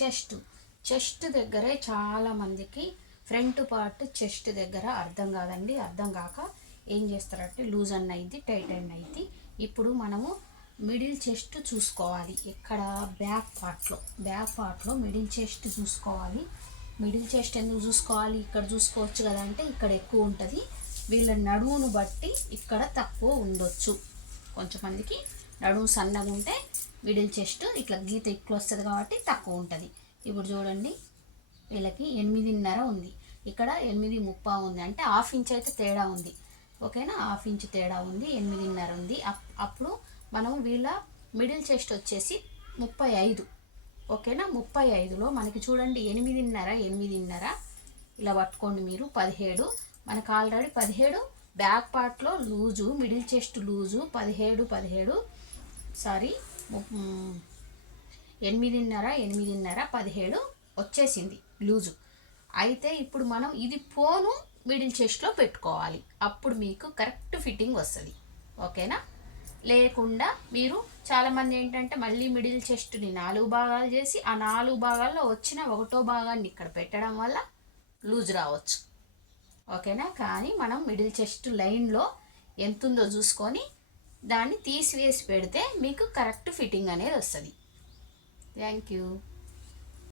Chest దగ్గరే చాలామందికి front part chest దగ్గర అర్థం కాదండి. అర్థం కాక ఏం చేస్తారంటే లూజ్ అన్న అయింది, టైట్ అన్న అయింది. ఇప్పుడు మనము మిడిల్ చెస్ట్ చూసుకోవాలి. ఇక్కడ బ్యాక్ పార్ట్లో మిడిల్ చెస్ట్ చూసుకోవాలి. మిడిల్ చెస్ట్ ఎందుకు చూసుకోవాలి? ఇక్కడ చూసుకోవచ్చు కదా అంటే ఇక్కడ ఎక్కువ ఉంటుంది. వీళ్ళ నడుమును బట్టి ఇక్కడ తక్కువ ఉండొచ్చు. కొంచెంమందికి నడుము సన్నగా ఉంటే మిడిల్ చెస్ట్ ఇట్లా గీత ఎక్కువ వస్తుంది కాబట్టి తక్కువ ఉంటుంది. ఇప్పుడు చూడండి, వీళ్ళకి 8.5 ఉంది, ఇక్కడ 8.35 ఉంది, అంటే హాఫ్ ఇంచ్ అయితే తేడా ఉంది. ఓకేనా, హాఫ్ ఇంచ్ తేడా ఉంది, 8.5 ఉంది. అప్పుడు మనం వీళ్ళ మిడిల్ చెస్ట్ వచ్చేసి 35. ఓకేనా, 35లో మనకి చూడండి 8.5 ఇలా పట్టుకోండి మీరు. 17 మనకు ఆల్రెడీ 17 బ్యాక్ పార్ట్లో loose, middle chest loose 17 sorry 8.5 17 వచ్చేసింది లూజు. అయితే ఇప్పుడు మనం ఇది పోను మిడిల్ చెస్ట్లో పెట్టుకోవాలి. అప్పుడు మీకు కరెక్ట్ ఫిట్టింగ్ వస్తుంది. ఓకేనా, లేకుండా మీరు చాలామంది ఏంటంటే మళ్ళీ మిడిల్ చెస్ట్ని 4 భాగాలు చేసి ఆ 4 భాగాల్లో వచ్చిన 1వ భాగాన్ని ఇక్కడ పెట్టడం వల్ల లూజ్ రావచ్చు. ఓకేనా, కానీ మనం మిడిల్ చెస్ట్ లైన్లో ఎంత ఉందో చూసుకొని దాన్ని తీసివేసి పెడితే మీకు కరెక్ట్ ఫిట్టింగ్ అనేది వస్తుంది. Thank you.